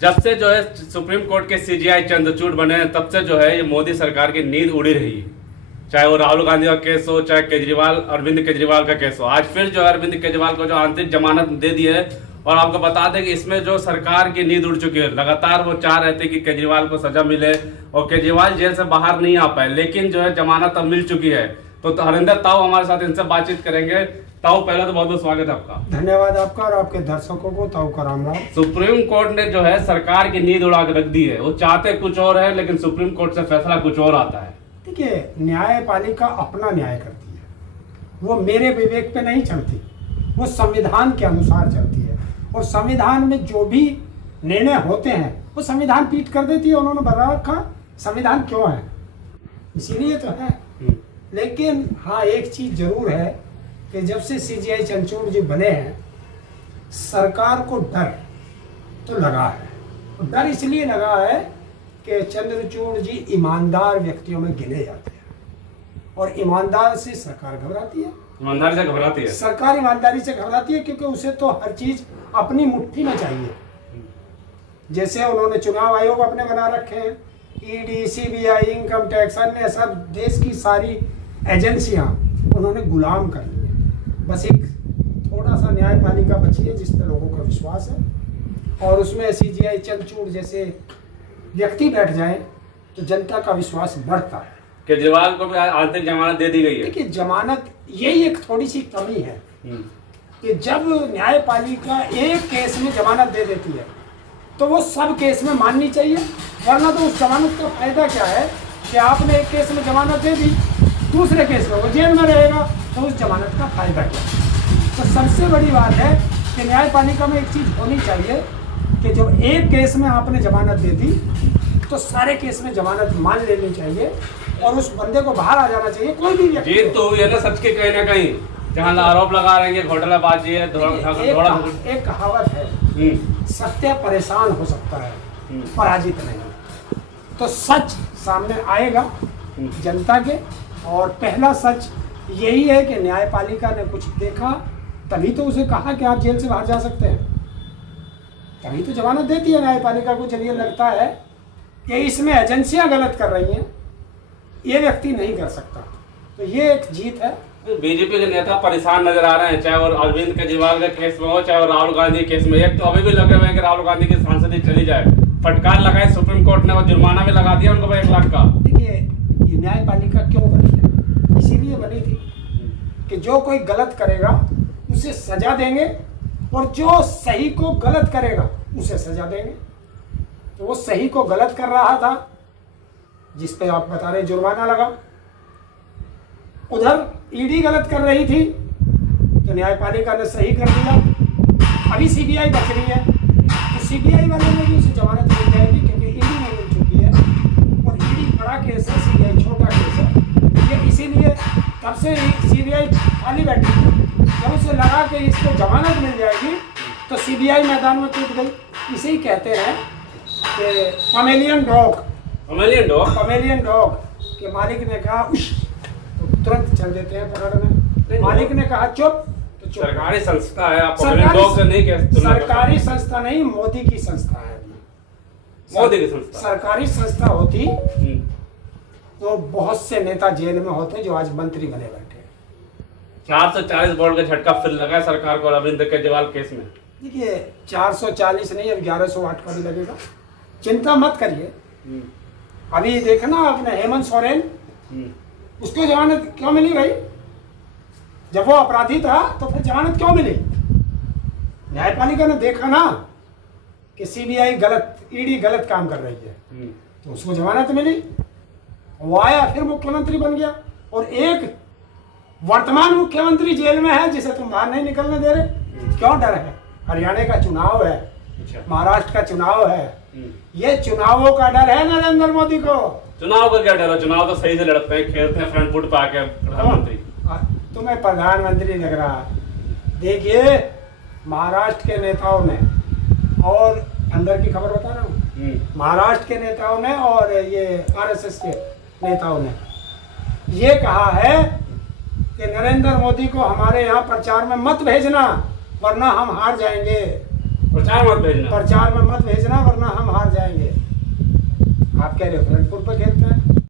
जब से जो है सुप्रीम कोर्ट के सीजीआई चंद्रचूड़ बने हैं, तब से जो है ये मोदी सरकार की नींद उड़ी रही है। चाहे वो राहुल गांधी का केस हो, चाहे अरविंद केजरीवाल का केस हो। आज फिर जो है अरविंद केजरीवाल को जो आंतरिक जमानत दे दी है, और आपको बता दें कि इसमें जो सरकार की नींद उड़ चुकी है। लगातार वो चाह रहे थे कि केजरीवाल को सजा मिले और केजरीवाल जेल से बाहर नहीं आ पाए, लेकिन जो है जमानत अब मिल चुकी है। तो हरिंदर ताऊ हमारे साथ इनसे बातचीत करेंगे। ताऊ, पहले तो बहुत बहुत स्वागत है आपका। धन्यवाद आपका और आपके दर्शकों को। ताऊ का राम राम। सुप्रीम कोर्ट ने जो है सरकार की नींद उड़ा के रख दी है। वो चाहते कुछ और है, लेकिन सुप्रीम कोर्ट से फैसला कुछ और आता है। देखिए, न्यायपालिका अपना न्याय करती है, वो मेरे विवेक पे नहीं चलती, वो संविधान के अनुसार चलती है। और संविधान में जो भी निर्णय होते हैं वो संविधान पीठ कर देती है। उन्होंने बना रखा संविधान क्यों है, इसीलिए तो है। लेकिन हाँ, एक चीज जरूर है कि जब से सीजीआई चंद्रचूड़ जी बने हैं, सरकार को डर तो लगा है। डर इसलिए लगा है कि चंद्रचूड़ जी ईमानदार व्यक्तियों में गिने जाते हैं, और ईमानदार से सरकार घबराती है। ईमानदारी से घबराती है सरकार, ईमानदारी से घबराती है, क्योंकि उसे तो हर चीज अपनी मुट्ठी में चाहिए। जैसे उन्होंने चुनाव आयोग अपने बना रखे हैं, ईडी, सीबीआई, इनकम टैक्स, अन्य सब देश की सारी एजेंसियां उन्होंने गुलाम कर ली है। बस एक थोड़ा सा न्यायपालिका बची है जिस पर लोगों का विश्वास है, और उसमें सीजीआई चंद्रचूड़ जैसे व्यक्ति बैठ जाए तो जनता का विश्वास बढ़ता है। केजरीवाल को भी आंतरिक जमानत दे दी गई है। देखिए, जमानत यही एक थोड़ी सी कमी है कि जब न्यायपालिका एक केस में जमानत दे देती है तो वो सब केस में माननी चाहिए, वरना तो उस जमानत का फायदा क्या है कि आपने एक केस में जमानत दे दी, दूसरे केस में वो जेल में रहेगा, तो उस जमानत का फायदा क्या है। तो सबसे बड़ी बात है कि न्यायपालिका में एक चीज होनी चाहिए कि जब एक केस में आपने जमानत दे दी तो सारे केस में जमानत मान लेनी चाहिए, और उस बंदे को बाहर आ जाना चाहिए। कोई भी व्यक्ति जीत तो हुई है ना सच के कहीं ना कहीं, जहाँ आरोप लगा रहे हैं घोटालाबाजी है। एक कहावत है, सत्य परेशान हो सकता है, पराजित नहीं। तो सच सामने आएगा जनता के, और पहला सच यही है कि न्यायपालिका ने कुछ देखा, तभी तो उसे कहा कि आप जेल से बाहर जा सकते हैं, तभी तो जमानत देती है न्यायपालिका को। जब ये लगता है कि इसमें एजेंसियां गलत कर रही हैं, ये व्यक्ति नहीं कर सकता, तो ये एक जीत है। बीजेपी के नेता परेशान नजर आ रहे हैं, चाहे वो अरविंद केजरीवाल के केस में हो, चाहे वो राहुल गांधी केस में। एक तो अभी भी लगे हुए हैं कि राहुल गांधी की सांसदी चली जाए। फटकार लगाए सुप्रीम कोर्ट ने, और जुर्माना भी लगा दिया उनको 1 लाख का। देखिए, ये न्यायपालिका क्यों बनी है, इसीलिए बनी थी कि जो कोई गलत करेगा उसे सजा देंगे, और जो सही को गलत करेगा उसे सजा देंगे। तो वो सही को गलत कर रहा था, जिस पे आप बता रहे जुर्माना लगा। उधर ईडी गलत कर रही थी तो न्यायपालिका ने सही कर दिया। अभी सीबीआई बच रही है, तो सीबीआई वाले में भी उसे जमानत मिल जाएगी, क्योंकि ईडी में मिल चुकी है, और ईडी बड़ा केस है, सीबीआई छोटा केस है। ये इसीलिए तब से सीबीआई खाली बैठी है। जब उसे लगा कि इसको जमानत मिल जाएगी तो सीबीआई मैदान में कूद गई। इसे ही कहते हैं कि पमेलियन डॉग के मालिक ने कहा उश, तो तुरंत चल देते हैं पकड़ने। मालिक ने कहा चुप, तो चुप। सरकारी संस्था है, आप पमेलियन डॉग से नहीं कह सकते। सरकारी संस्था नहीं, मोदी की संस्था है। मोदी की संस्था सरकारी संस्था होती तो बहुत से नेता जेल में होते जो आज मंत्री बने बैठे। 440 वोट का झटका फिर लगा सरकार को अरविंद केजरीवाल केस में। देखिए, 440 नहीं, अब 1108 का भी लगेगा। चिंता मत करिए। अभी देखना आपने हेमंत सोरेन, उसको जमानत क्यों मिली भाई? जब वो अपराधी था तो फिर जमानत क्यों मिली? न्यायपालिका ने देखा ना कि सीबीआई गलत, ईडी गलत काम कर रही है, तो उसको जमानत मिली। वो आया, फिर मुख्यमंत्री बन गया। और एक वर्तमान मुख्यमंत्री जेल में है जिसे तुम बाहर नहीं निकलने दे रहे। क्यों डर है? हरियाणा का चुनाव है, महाराष्ट्र का चुनाव है, ये चुनावों का डर है नरेंद्र मोदी को। चुनाव का क्या डर है? चुनाव तो सही से लड़ते हैं, खेलते हैं फ्रंट फुट पे आके प्रधानमंत्री। तुम्हें प्रधानमंत्री लग रहा? देखिए, महाराष्ट्र के नेताओं ने, और अंदर की खबर बता रहा हूँ, महाराष्ट्र के नेताओं ने और ये आरएसएस के नेताओं ने ये कहा है कि नरेंद्र मोदी को हमारे यहाँ प्रचार में मत भेजना, वरना हम हार जाएंगे। प्रचार मत भेजना, प्रचार में मत भेजना, वरना आप कह रहे हो फ्रंट फुट पर खेलते हैं।